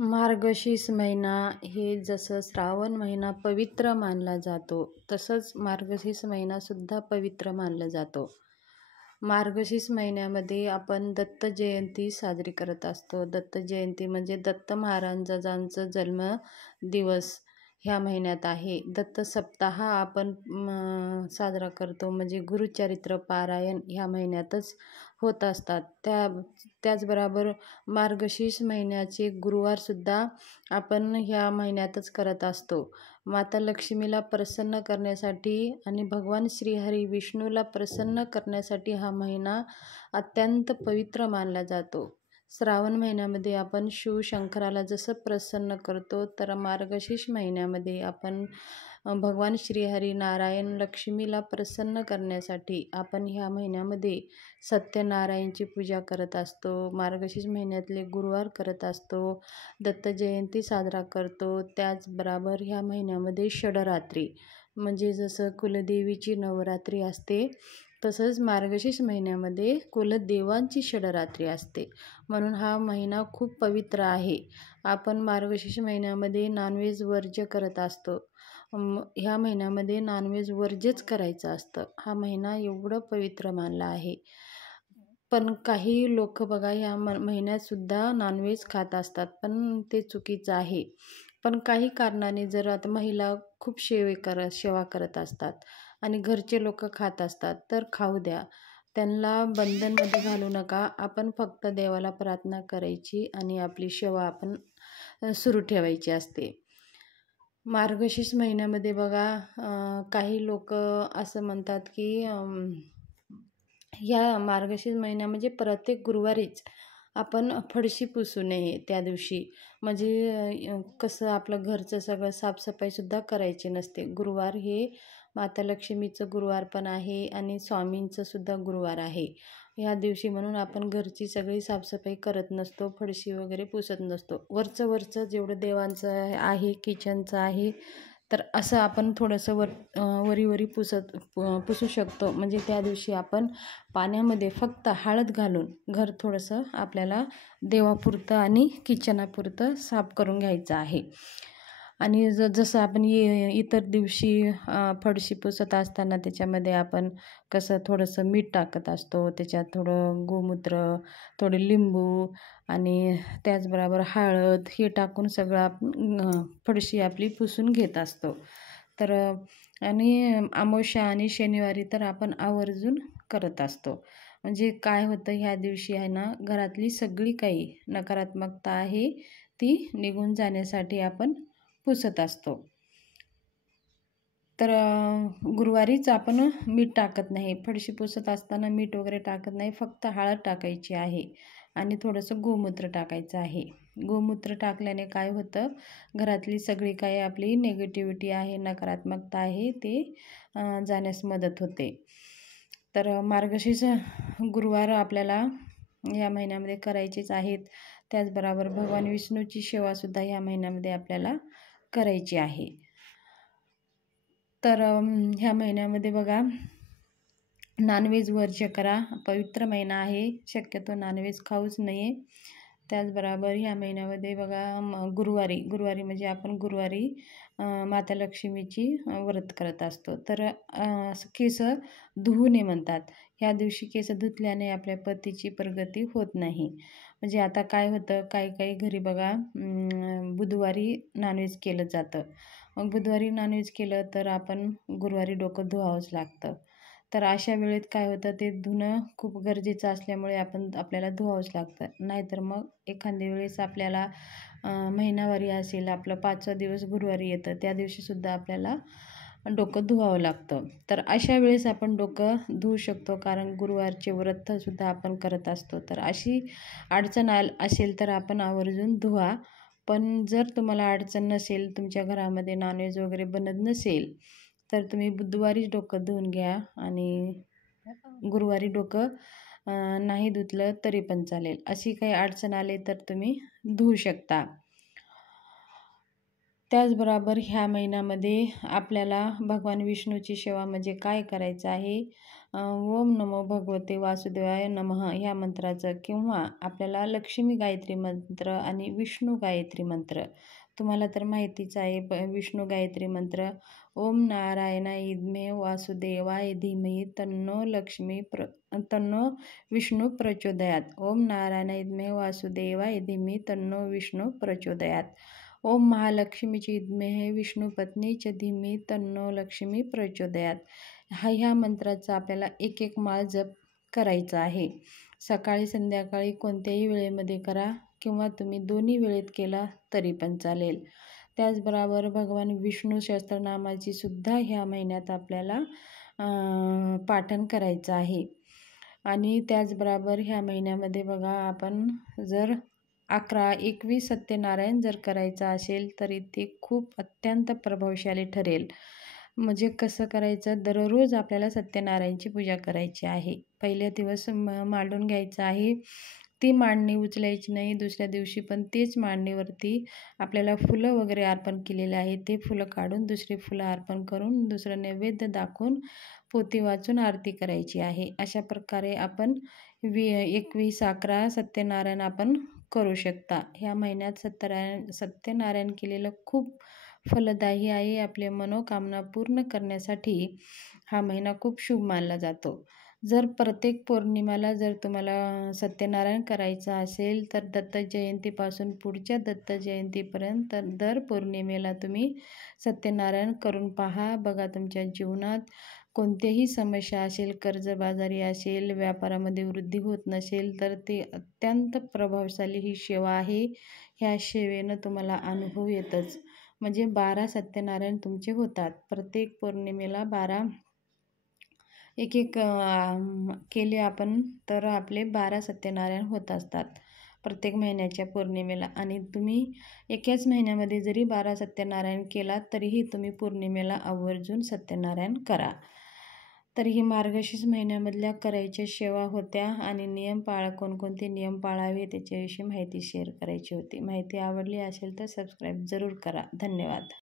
मार्गशीर्ष महिना हे जसं श्रावण महिना पवित्र मानला जातो, तसंच मार्गशीर्ष महिनासुद्धा पवित्र मानला जातो. मार्गशीर्ष महिन्यामध्ये आपण दत्त जयंती साजरी करत असतो. दत्त जयंती म्हणजे दत्त महाराजांचा जन्म दिवस ह्या महिन्यात आहे. दत्त सप्ताह आपण साजरा करतो, म्हणजे गुरुचरित्र पारायण ह्या महिन्यातच होत असतात. त्याचबरोबर मार्गशीर्ष महिन्याचे गुरुवारसुद्धा आपण ह्या महिन्यातच करत असतो. माता लक्ष्मीला प्रसन्न करण्यासाठी आणि भगवान श्रीहरी विष्णूला प्रसन्न करण्यासाठी हा महिना अत्यंत पवित्र मानला जातो. श्रावण महिन्यामध्ये आपण शिवशंकराला जसं प्रसन्न करतो, तर मार्गशीर्ष महिन्यामध्ये आपण भगवान श्रीहरी नारायण लक्ष्मीला प्रसन्न करण्यासाठी आपण ह्या महिन्यामध्ये सत्यनारायणची पूजा करत असतो. मार्गशीर्ष महिन्यातले गुरुवार करत असतो. दत्त जयंती साजरा करतो. त्याचबरोबर ह्या महिन्यामध्ये षडरात्री म्हणजे जसं कुलदेवीची नवरात्री असते, तसंच मार्गशीर्ष महिन्यामध्ये कुलदेवांची षडरात्री असते. म्हणून हा महिना खूप पवित्र आहे. आपण मार्गशीर्ष महिन्यामध्ये नॉनव्हेज वर्ज्य करत असतो. ह्या महिन्यामध्ये नॉनव्हेज वर्ज्यच करायचं असतं. हा महिना एवढं पवित्र मानला आहे. पण काही लोक बघा ह्या महिन्यातसुद्धा नॉनव्हेज खात असतात, पण ते चुकीचं आहे. पण काही कारणाने जर आता महिला खूप सेवा करत असतात आणि घरचे लोक खात असतात, तर खाऊ द्या. त्यांना बंधनमध्ये घालू नका. आपण फक्त देवाला प्रार्थना करायची आणि आपली सेवा आपण सुरू ठेवायची असते. मार्गशीर्ष महिन्यामध्ये बघा काही लोक असं म्हणतात की ह्या मार्गशीर्ष महिना म्हणजे प्रत्येक गुरुवारीच आपण फरशी पुसू नये त्या दिवशी. म्हणजे कसं आपलं घरचं सगळं साफसफाईसुद्धा करायची नसते. गुरुवार हे माता लक्ष्मीचं गुरुवार पण आहे आणि स्वामींचं सुद्धा गुरुवार आहे ह्या दिवशी. म्हणून आपण घरची सगळी साफसफाई करत नसतो, फरशी वगैरे पुसत नसतो. वरचं जेवढं देवांचं आहे, किचनचं आहे, तर असं आपण थोडंसं वरी पुसू शकतो. म्हणजे त्या दिवशी आपण पाण्यामध्ये फक्त हळद घालून घर थोडंसं आपल्याला देवापुरतं आणि किचनापुरतं साफ करून घ्यायचं आहे. आणि जसं आपण इतर दिवशी फरशी पुसत असताना त्याच्यामध्ये आपण कसं थोडंसं मीठ टाकत असतो, त्याच्यात थोडं गोमूत्र, थोडे लिंबू आणि त्याचबरोबर हळद हे टाकून सगळं आपण फरशी आपली पुसून घेत असतो. तर आणि अमावस्या आणि शनिवारी तर आपण आवर्जून करत असतो. म्हणजे काय होतं ह्या दिवशी आहे ना, घरातली सगळी काही नकारात्मकता आहे ती निघून जाण्यासाठी आपण पुसत असतो. तर गुरुवारीच आपण मीठ टाकत नाही. फरशी पुसत असताना मीठ वगैरे टाकत नाही, फक्त हळद टाकायची आहे आणि थोडंसं गोमूत्र टाकायचं आहे. गोमूत्र टाकल्याने काय होतं, घरातली सगळी काही आपली निगेटिव्हिटी आहे, नकारात्मकता आहे, ते जाण्यास मदत होते. तर मार्गशीर्ष गुरुवार आपल्याला या महिन्यामध्ये करायचेच आहेत. त्याचबरोबर भगवान विष्णूची सेवासुद्धा ह्या महिन्यामध्ये आपल्याला करायची आहे. तर ह्या महिन्यामध्ये बघा नॉनव्हेज वर्ज्य करा. पवित्र महिना आहे, शक्यतो नॉनव्हेज खाऊच नये. त्याचबरोबर ह्या महिन्यामध्ये बघा गुरुवारी म्हणजे आपण गुरुवारी माता लक्ष्मीची व्रत करत असतो. तर केस धुवू नये म्हणतात. ह्या दिवशी केस धुतल्याने आपल्या पतीची प्रगती होत नाही. म्हणजे आता काय होतं, काही घरी बघा बुधवारी नॉनव्हेज केलं जातं. मग बुधवारी नॉनव्हेज केलं तर आपण गुरुवारी डोकं धुवावंच लागतं. तर अशा वेळेत काय होतं, ते धुणं खूप गरजेचं असल्यामुळे आपल्याला धुवावंच लागतं. नाहीतर मग एखाद्या वेळेस आपल्याला महिनावारी असेल, आपलं 5वा दिवस गुरुवारी येतं, त्या दिवशीसुद्धा आपल्याला डोकं धुवावं लागतं. तर अशा वेळेस आपण डोकं धुवू शकतो, कारण गुरुवारचे व्रतसुद्धा आपण करत असतो. तर अशी अडचण असेल तर आपण आवर्जून धुवा. पण जर तुम्हाला अडचण नसेल, तुमच्या घरामध्ये नॉनव्हेज वगैरे बनत नसेल, तर तुम्ही बुधवारीच डोकं धुवून घ्या आणि गुरुवारी डोकं नाही धुतलं तरी पण चालेल. अशी काही अडचण आली तर तुम्ही धुवू शकता. त्याचबरोबर ह्या महिन्यामध्ये आपल्याला भगवान विष्णूची सेवा म्हणजे काय करायचं आहे, ओम नमो भगवते वासुदेवाय नमः ह्या मंत्राचं, किंवा आपल्याला लक्ष्मी गायत्री मंत्र आणि विष्णू गायत्री मंत्र, तुम्हाला तर माहितीच आहे विष्णू गायत्री मंत्र, ओम नारायणाय विद्महे वासुदेवाय धीमहि तन्नो विष्णू प्रचोदयात, ओम नारायणाय विद्महे वासुदेवाय धीमहि तन्नो विष्णू प्रचोदयात, ओम महालक्ष्मीची विद्महे विष्णुपत्नी च धीमहि तन्नो लक्ष्मी प्रचोदयात. ह्या मंत्राचा आपल्याला एक एक माळ जप करायचा आहे. सकाळी संध्याकाळी कोणत्याही वेळेमध्ये करा, किंवा तुम्ही दोन्ही वेळेत केला तरी पण चालेल. त्याचबरोबर भगवान विष्णू सहस्त्रनामाची सुद्धा ह्या महिन्यात आपल्याला पाठन करायचं आहे. आणि त्याचबरोबर ह्या महिन्यामध्ये बघा, आपण जर 11-21 सत्यनारायण जर करायचं असेल तरी ते खूप अत्यंत प्रभावशाली ठरेल. म्हणजे कसं करायचं, दररोज आपल्याला सत्यनारायणची पूजा करायची आहे. पहिल्या दिवस मांडून घ्यायचं आहे, ती मांडणी उचलायची नाही. दुसऱ्या दिवशी पण तेच मांडणीवरती आपल्याला फुलं वगैरे अर्पण केलेले आहे ते फुलं काढून दुसरी फुलं अर्पण करून दुसरं नैवेद्य दाखवून पोथी वाचून आरती करायची आहे. अशा प्रकारे आपण 21-11 सत्यनारायण आपण करू शकता. ह्या महिन्यात सत्यनारायण केलेलं खूप फलदायी आहे. आपल्या मनोकामना पूर्ण करण्यासाठी हा महिना खूप शुभ मानला जातो. जर प्रत्येक पौर्णिमेला जर तुम्हाला सत्यनारायण करायचं असेल तर दत्त जयंतीपासून पुढच्या दत्त जयंतीपर्यंत दर पौर्णिमेला तुम्ही सत्यनारायण करून पहा. बघा, तुमच्या जीवनात कोणतीही समस्या असेल, कर्जबाजारी असेल, व्यापारामध्ये वृद्धी होत नसेल तर ते अत्यंत प्रभावशाली ही सेवा आहे. ह्या सेवेनं तुम्हाला अनुभव येतच. म्हणजे 12 सत्यनारायण तुमचे होतात. प्रत्येक पौर्णिमेला 12 एक केले आपण तर आपले 12 सत्यनारायण होत असतात प्रत्येक महिन्याच्या पौर्णिमेला. आणि तुम्ही एकाच महिन्यामध्ये जरी 12 सत्यनारायण केलात तरीही तुम्ही पौर्णिमेला आवर्जून सत्यनारायण करा. तर ही मार्गशीर्ष महिन्यामधल्या करायच्या सेवा होत्या आणि नियम कोणकोणते नियम पाळावे त्याच्याविषयी माहिती शेअर करायची होती. माहिती आवडली असेल तर सबस्क्राईब जरूर करा. धन्यवाद.